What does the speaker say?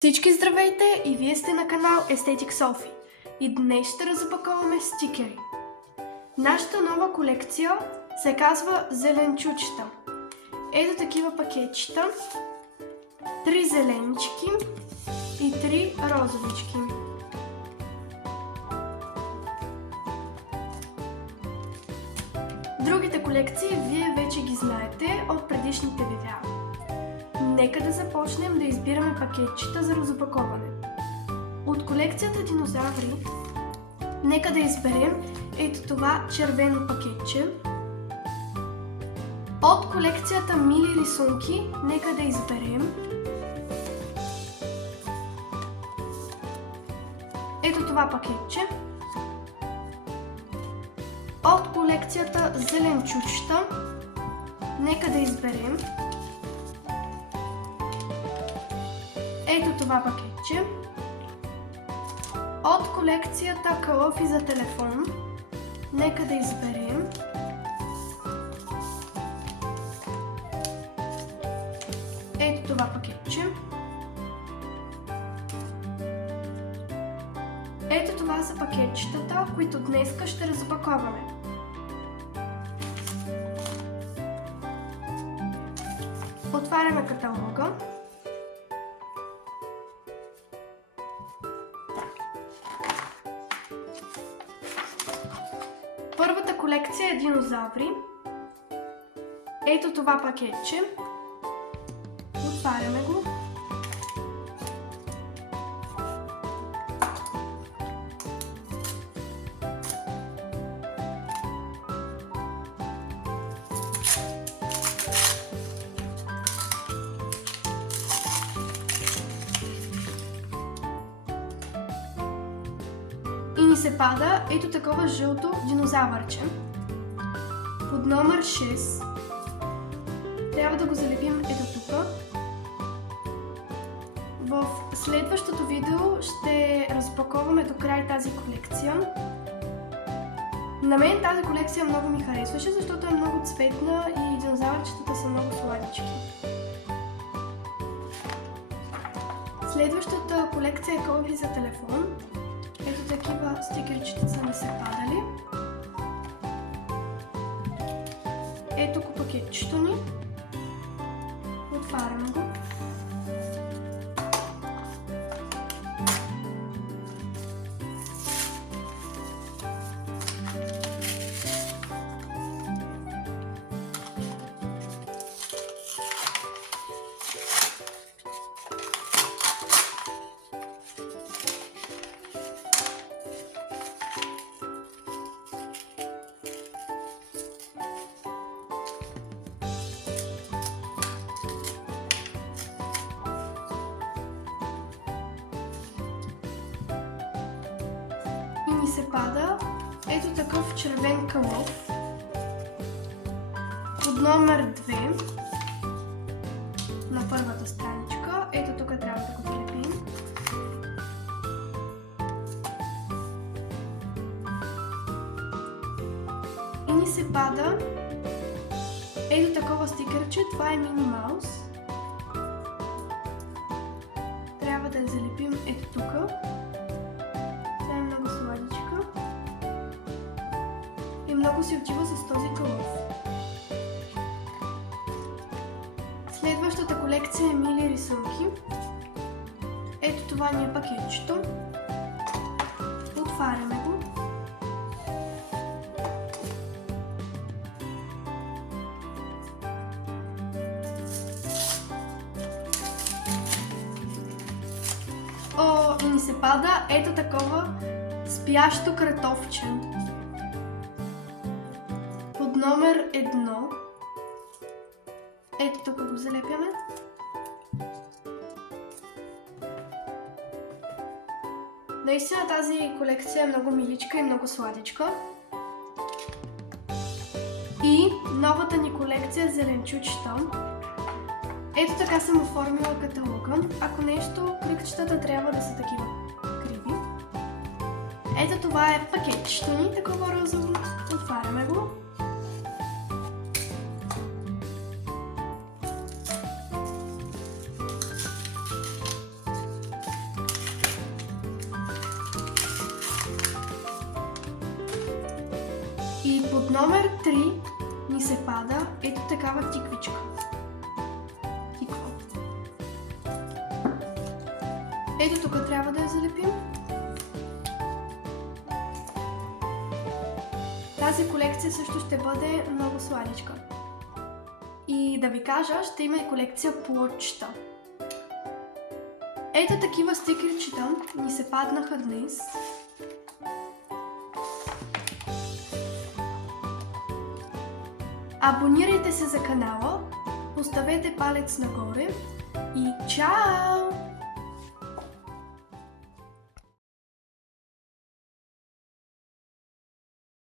Всички здравейте и вие сте на канал Aesthetic Sophie и днес ще разопаковаме стикери. Нашата нова колекция се казва Зеленчучета. Ето такива пакетчета, 3 зеленички и 3 розовички. Другите колекции вие вече ги знаете от предишните видеа. Нека да започнем да избираме пакетчета за разопаковане. От колекцията динозаври, нека да изберем ето това червено пакетче. От колекцията мили рисунки, нека да изберем ето това пакетче. От колекцията зеленчучета, нека да изберем ето това пакетче. От колекцията калъфи за телефон, нека да изберем ето това пакетче. Ето това са пакетчетата, които днеска ще разопаковаме. Отваряме каталога. Първата колекция е динозаври. Ето това пакетче. Отваряме го. И ни се пада ето такова жълто динозавърче. Под номер 6. Трябва да го залепим ето тук. В следващото видео ще разпаковаме до край тази колекция. На мен тази колекция много ми харесваше, защото е много цветна и динозавърчетата са много сладички. Следващата колекция е калъфи за телефон. Ето такива стикерчета са ми се падали. Ето го пакетчето ни. Отварям го. И ни се пада ето такъв червен калъф под номер 2 на първата страничка. Ето тук трябва да го залепим. И ни се пада ето такова стикерче. Това е Мини Маус. Трябва да я залепим ето тук. Тя е много сладичка и много си отива с този калъф. Следващата колекция е мили рисунки. Ето това ни е пакетчето. Отваряме го. И ни се пада ето такова спящо картофче. Под номер 1. Ето тук го залепяме. Наистина тази колекция е много миличка и много сладичка. И новата ни колекция зеленчучета. Ето така съм оформила каталога. Ако нещо, кръгчетата трябва да са такива криви. Ето това е пакетчето ни, такова розово. Отваряме го. Под номер 3 ни се пада ето такава тиквичка. Тиква. Ето тук трябва да я залепим. Тази колекция също ще бъде много сладичка. И да ви кажа, ще има и колекция плочета. Ето такива стикерчета ни се паднаха днес. Абонирайте се за канала, поставете палец нагоре и чао!